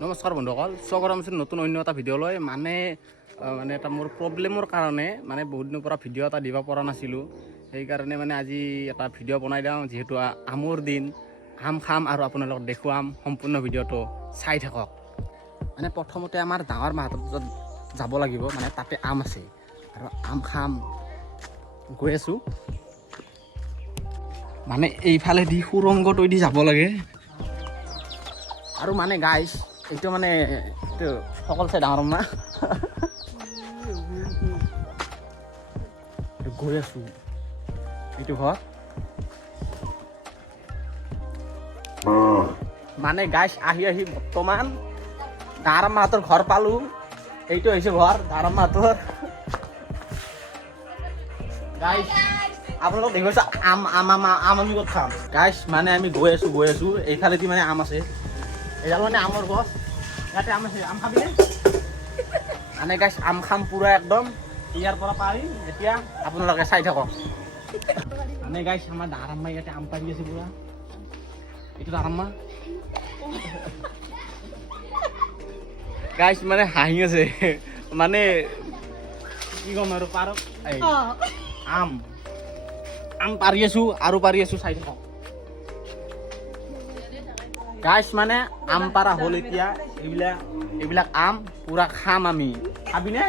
নমস্কাৰ বন্ধুসকল, স্বাগতম কৰিছোঁ নতুন অন্য এটা ভিডিঅ'লৈ। মানে এটা মোৰ প্ৰব্লেমৰ কাৰণে বহুত দিনৰ পৰা ভিডিঅ' এটা দিব পৰা নাছিলোঁ। সেইকাৰণে আজি এটা ভিডিঅ' বনাই দিওঁ, যিহেতু আমৰ দিন, আম খাম আৰু আপোনালোকক দেখুৱাম। সম্পূৰ্ণ ভিডিঅ'টো চাই থাকক। প্ৰথমতে আমাৰ ডাঙৰ মাহঁতৰ যাব লাগিব, তাতে আম আছে আৰু আম খাম। গৈ আছোঁ, এইফালেদি সুৰংগটোৱেদি দি যাব লাগে। আৰু গাইছ, এইটো এইটো সকলো চাই ডাঙৰ মা গৈ আছোঁ এইটো ঘৰ। গাইছ আহি বৰ্তমান ডাঙৰ মাহঁতৰ ঘৰ পালোঁ। এইটো হৈছে ঘৰ ডাঙৰ মাহঁতৰ। গাইছ আপোনালোক দেখিছে আম আম আম আম আমি ক'ত খাম। গাইছ আমি গৈ আছোঁ এইফালেদি আম আছে। এডাল আমৰ গছ, ইয়াতে আম আছে। আম খাবিনে? গাইছ আম খাম পুৰা একদম। ইয়াৰ পৰা পাৰিম এতিয়া, আপোনালোকে চাই থাকক। গাইছ আমাৰ ডাঙৰ আম্মা ইয়াতে আম পাৰি আছে পুৰা। এইটো ডাঙৰ আম্মা গাইছ হাঁহি আছে। কি ক'ম আৰু পাৰক আম আম পাৰি আছোঁ আৰু পাৰি আছোঁ, চাই থাকক। গাইছ আম পাৰা হ'ল এতিয়া। এইবিলাক আম পুৰা খাম আমি। খাবিনে?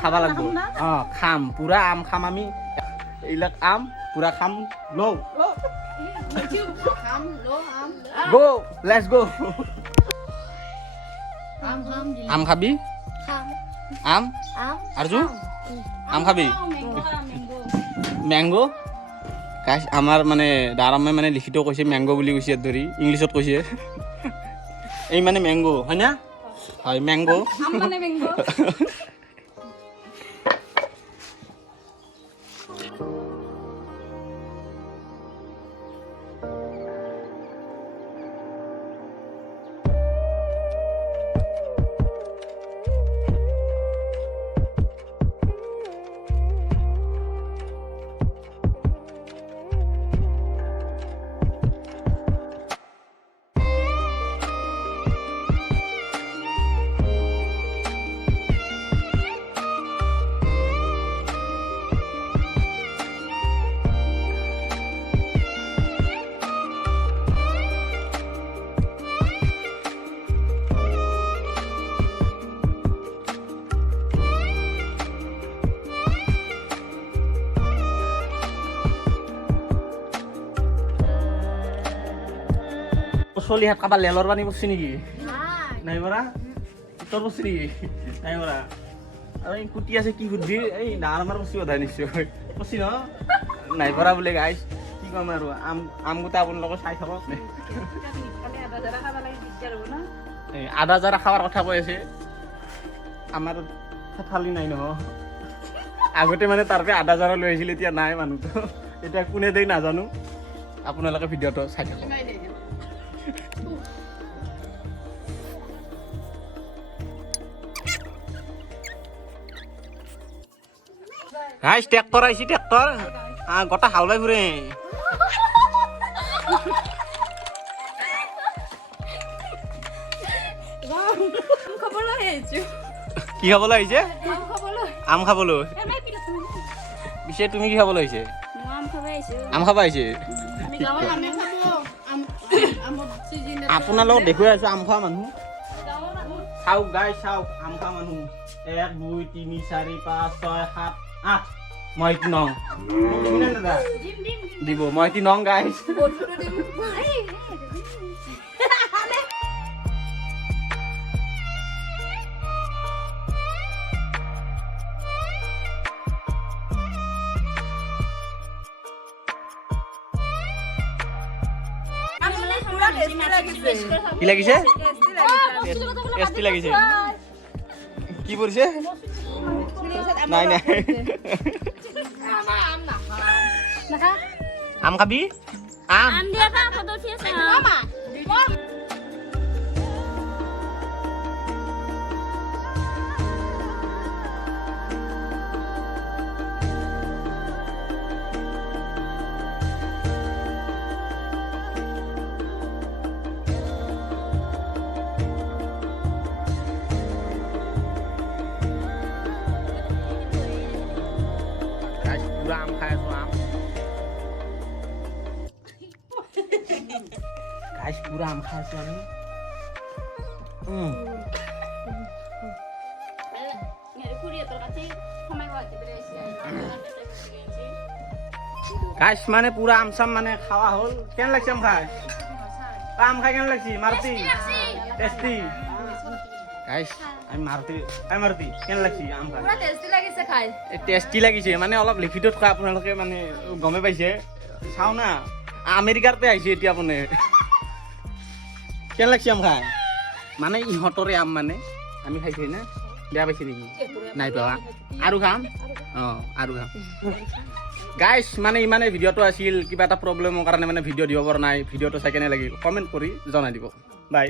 খাব লাগিব। খাম পুৰা আম খাম আমি। এইবিলাক আম পুৰা খাম। লওঁ গো, লেটছ গো। আম খাবি? আম আৰজু আম খাবি? ম্যাঙ্গো। গাইছ আমাৰ ডাৰামে লিখিত কৈছে ম্যাঙ্গো বুলি কৈছে, ধৰি ইংলিছত কৈছে। এই ম্যাঙ্গো হয় না? হয় ম্যাঙ্গো। চলি হাত কাবাৰ লেলৰ পানী পৰছি নেকি? নাই পৰা? তোৰ পৰছি নেকি? নাই পৰা। আৰু এই কুটি আছে কি সুধবি? এই ডাঙৰ মাৰ পৰছি বোধহয় নিশ্চয়। পৰছি ন? নাই পৰা বোলে। গাইছ কি ক'ম আৰু, আম গোটা আপোনালোকে চাই থাকক। আদা জাৰা খাৱাৰ কথা কৈ আছে। আমাৰ থালি নাই নহয়। আগতে তাৰ পৰা আদা জাৰা লৈ আহিছিল, এতিয়া নাই মানুহটো। এতিয়া কোনে দেই নাজানো। আপোনালোকে ভিডিঅ'টো চাই থাকক। গাইছ ট্ৰেক্টৰ আহিছে, ট্ৰেক্টৰ গোটা হাল বাই ফুৰে। কি খাবলৈ আহিছে? আম খাবলৈ। পিছে তুমি কি খাবলৈ আহিছে? আম খাব আহিছে। আপোনালোকক দেখুৱাই আছো আম খোৱা মানুহ। চাওক গাইছ চাওক, আম খোৱা মানুহ 1 2 3 4 5 6 7 8। মই 8 নং দিব। মই 8 নং গাইছ। কি লাগিছে? টেষ্টি লাগিছে। কি পৰিছে? নাই নাই। আম খাবি? আম গাইছ পুৰা আম খাই আছো আমি গাইছ মানে পুৰা আম চাম মানে খাওয়া হল কেন লাগছে আম খাই কেন লাগছি মারতি টেস্টি গাইছ আমি মারতি কেন লাগছি আম খাই পুৰা টেষ্টি লাগিছে খাই টেষ্টি লাগিছে মানে অলপ লিখিতত খাই আপোনালোকে মানে গমে পাইছে চাও না আমেৰিকাৰ পে আহিছে এতিয়া আপুনি কেন লাগছে আম খাই মানে ইহঁতৰে আম মানে আমি খাইছো না বেয়া পাইছে নেকি নাই পাৱা আৰু খাম আৰু খাম গাইছ মানে ইমানে ভিডিঅ'টো আছিল কিবা এটা প্ৰব্লেমৰ কাৰণে মানে ভিডিঅ' দিব পৰা নাই ভিডিঅ'টো চাই কেনে লাগিল কমেণ্ট কৰি জনাই দিব বাই